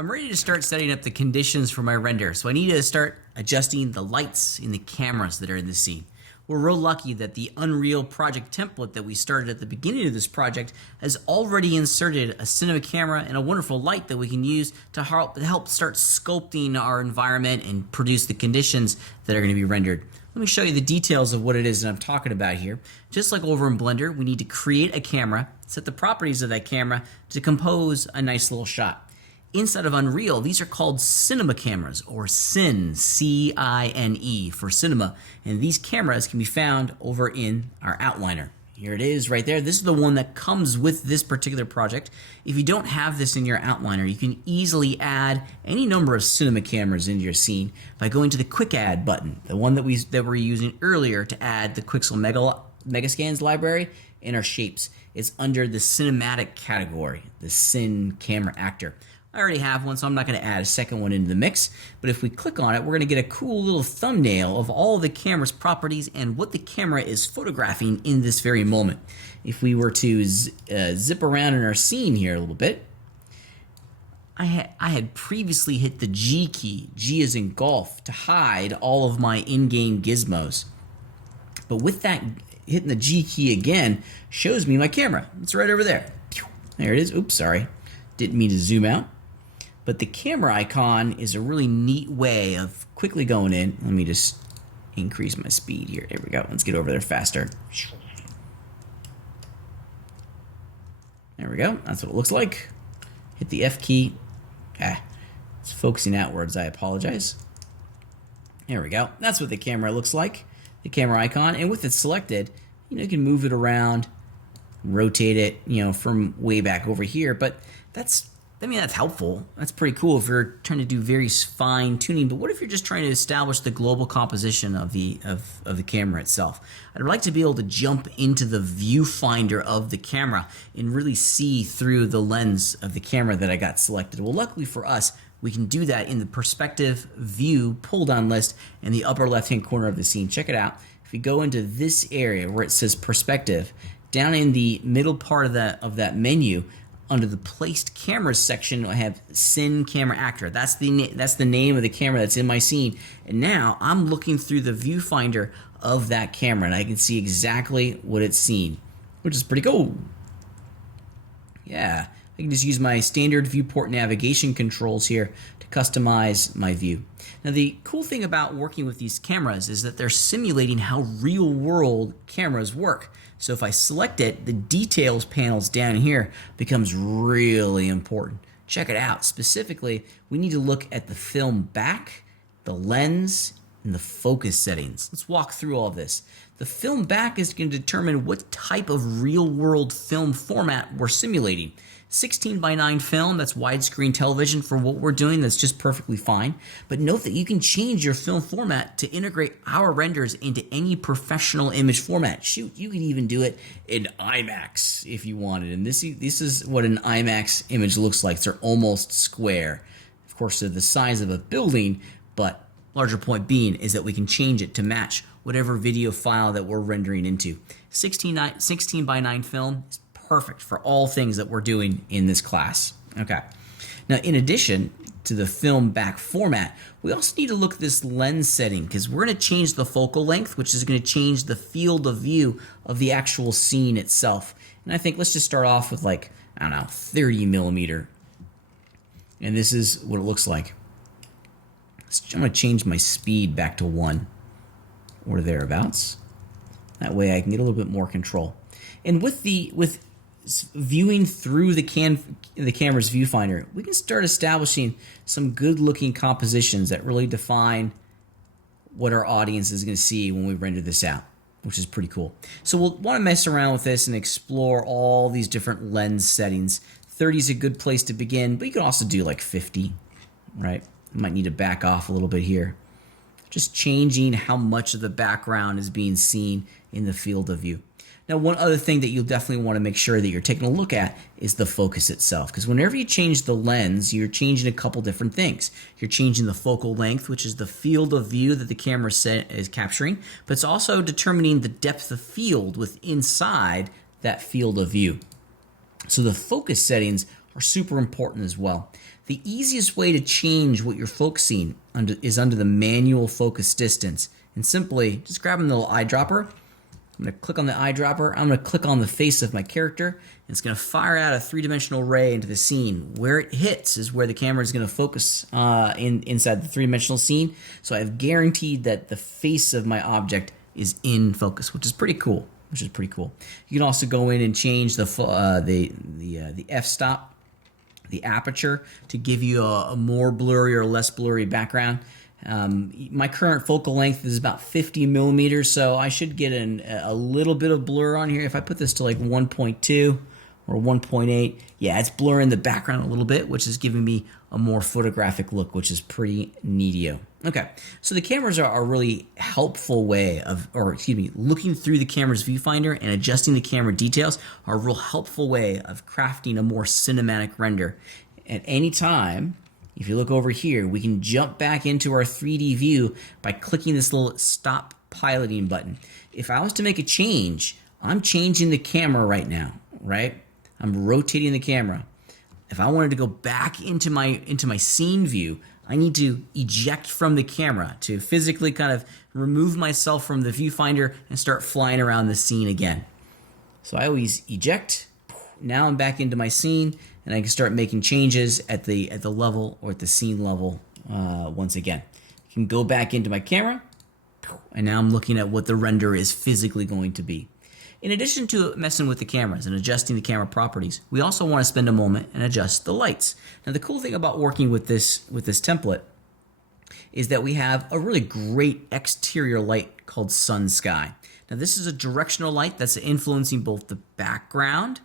I'm ready to start setting up the conditions for my render, so I need to start adjusting the lights in the cameras that are in the scene. We're real lucky that the Unreal project template that we started at the beginning of this project has already inserted a cinema camera and a wonderful light that we can use to help start sculpting our environment and produce the conditions that are going to be rendered. Let me show you the details of what it is that I'm talking about here. Just like over in Blender, we need to create a camera, set the properties of that camera to compose a nice little shot. Inside of Unreal, these are called cinema cameras, or Cine, C-I-N-E, for cinema. And these cameras can be found over in our outliner. Here it is right there. This is the one that comes with this particular project. If you don't have this in your outliner, you can easily add any number of cinema cameras into your scene by going to the Quick Add button, the one that we were using earlier to add the Quixel Megascans library in our shapes. It's under the cinematic category, the Cine Camera Actor. I already have one, so I'm not going to add a second one into the mix. But if we click on it, we're going to get a cool little thumbnail of all the camera's properties and what the camera is photographing in this very moment. If we were to zip around in our scene here a little bit, I had previously hit the G key, G as in golf, to hide all of my in-game gizmos. But with that, hitting the G key again shows me my camera. It's right over there. There it is. Oops, sorry. Didn't mean to zoom out. But the camera icon is a really neat way of quickly going in. Let me just increase my speed here. There we go. Let's get over there faster. There we go. That's what it looks like. Hit the F key. It's focusing outwards. I apologize. There we go. That's what the camera looks like. The camera icon. And with it selected, you can move it around, rotate it, from way back over here. But that's helpful. That's pretty cool if you're trying to do very fine tuning. But what if you're just trying to establish the global composition of the camera itself? I'd like to be able to jump into the viewfinder of the camera and really see through the lens of the camera that I got selected. Well, luckily for us, we can do that in the perspective view pull down list in the upper left hand corner of the scene. Check it out. If we go into this area where it says perspective, down in the middle part of that menu, under the placed cameras section, I have Cine Camera Actor. That's the name of the camera that's in my scene. And now I'm looking through the viewfinder of that camera, and I can see exactly what it's seen, which is pretty cool. Yeah, I can just use my standard viewport navigation controls here to customize my view. Now, the cool thing about working with these cameras is that they're simulating how real-world cameras work. So if I select it, the details panels down here becomes really important. Check it out. Specifically, we need to look at the film back, the lens, and the focus settings. Let's walk through all this. The film back is going to determine what type of real-world film format we're simulating. 16:9 film, that's widescreen television for what we're doing. That's just perfectly fine. But note that you can change your film format to integrate our renders into any professional image format. Shoot, you can even do it in IMAX if you wanted. And this is what an IMAX image looks like. They're almost square. Of course, they're the size of a building, but larger point being is that we can change it to match whatever video file that we're rendering into. 16:9 film is perfect for all things that we're doing in this class. Okay. Now, in addition to the film back format, we also need to look at this lens setting because we're going to change the focal length, which is going to change the field of view of the actual scene itself. And I think let's just start off with 30 millimeter. And this is what it looks like. I'm going to change my speed back to 1 or thereabouts. That way I can get a little bit more control. And with viewing through the camera's viewfinder, we can start establishing some good-looking compositions that really define what our audience is going to see when we render this out, which is pretty cool. So we'll want to mess around with this and explore all these different lens settings. 30 is a good place to begin, but you can also do 50, right? You might need to back off a little bit here. Just changing how much of the background is being seen in the field of view. Now, one other thing that you'll definitely want to make sure that you're taking a look at is the focus itself. Because whenever you change the lens, you're changing a couple different things. You're changing the focal length, which is the field of view that the camera is capturing, but it's also determining the depth of field inside that field of view. So the focus settings are super important as well. The easiest way to change what you're focusing is under the manual focus distance. And simply just grabbing the little eyedropper. I'm going to click on the eyedropper. I'm going to click on the face of my character. And it's going to fire out a three-dimensional ray into the scene. Where it hits is where the camera is going to focus inside the three-dimensional scene. So I've guaranteed that the face of my object is in focus, which is pretty cool. You can also go in and change the f-stop, the aperture, to give you a more blurry or less blurry background. My current focal length is about 50 millimeters, so I should get a little bit of blur on here. If I put this to like 1.2 or 1.8, yeah, it's blurring the background a little bit, which is giving me a more photographic look, which is pretty neato. Okay, so the cameras are a really helpful way of, looking through the camera's viewfinder and adjusting the camera details are a real helpful way of crafting a more cinematic render. At any time, if you look over here, we can jump back into our 3D view by clicking this little stop piloting button. If I was to make a change, I'm changing the camera right now, right? I'm rotating the camera. If I wanted to go back into my scene view, I need to eject from the camera to physically kind of remove myself from the viewfinder and start flying around the scene again. So I always eject. Now I'm back into my scene, and I can start making changes at the level or at the scene level once again. I can go back into my camera, and now I'm looking at what the render is physically going to be. In addition to messing with the cameras and adjusting the camera properties, we also want to spend a moment and adjust the lights. Now, the cool thing about working with this template is that we have a really great exterior light called Sun Sky. Now, this is a directional light that's influencing both the background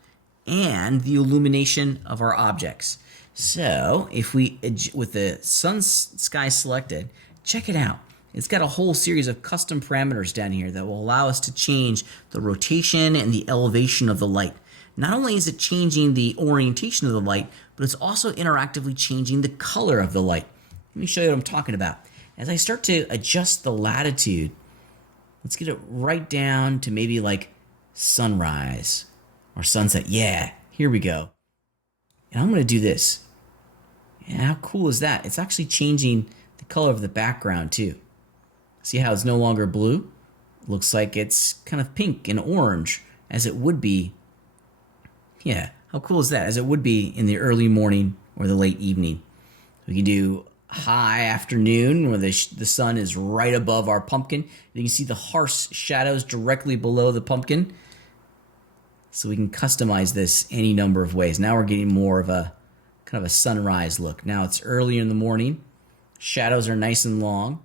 and the illumination of our objects. So, if we, with the Sun Sky selected, check it out. It's got a whole series of custom parameters down here that will allow us to change the rotation and the elevation of the light. Not only is it changing the orientation of the light, but it's also interactively changing the color of the light. Let me show you what I'm talking about. As I start to adjust the latitude, let's get it right down to maybe like sunrise or sunset. Yeah, here we go. And I'm going to do this. And how cool is that? It's actually changing the color of the background too. See how it's no longer blue? Looks like it's kind of pink and orange, as it would be. Yeah, how cool is that? As it would be in the early morning or the late evening. We can do high afternoon, where the sun is right above our pumpkin. You can see the harsh shadows directly below the pumpkin. So we can customize this any number of ways. Now we're getting more of a kind of a sunrise look. Now it's early in the morning. Shadows are nice and long.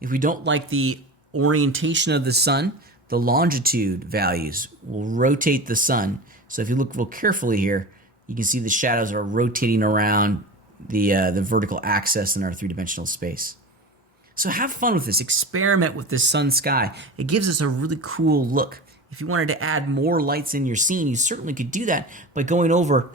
If we don't like the orientation of the sun, the longitude values will rotate the sun. So if you look real carefully here, you can see the shadows are rotating around the vertical axis in our three-dimensional space. So have fun with this. Experiment with this Sun Sky. It gives us a really cool look. If you wanted to add more lights in your scene, you certainly could do that by going over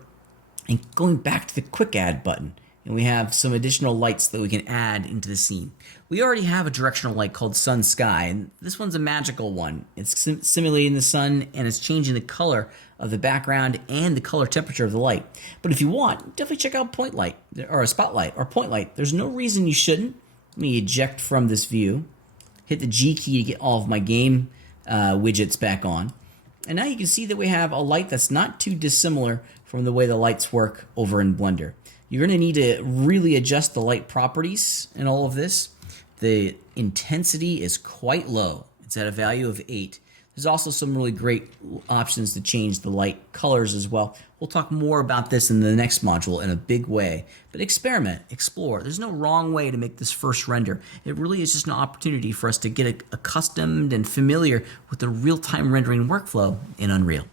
and going back to the Quick Add button. And we have some additional lights that we can add into the scene. We already have a directional light called Sun Sky, and this one's a magical one. It's simulating the sun, and it's changing the color of the background and the color temperature of the light. But if you want, definitely check out Point Light, or a Spotlight, or Point Light. There's no reason you shouldn't. Let me eject from this view, hit the G key to get all of my game widgets back on. And now you can see that we have a light that's not too dissimilar from the way the lights work over in Blender. You're going to need to really adjust the light properties in all of this. The intensity is quite low. It's at a value of 8. There's also some really great options to change the light colors as well. We'll talk more about this in the next module in a big way. But experiment, explore. There's no wrong way to make this first render. It really is just an opportunity for us to get accustomed and familiar with the real-time rendering workflow in Unreal.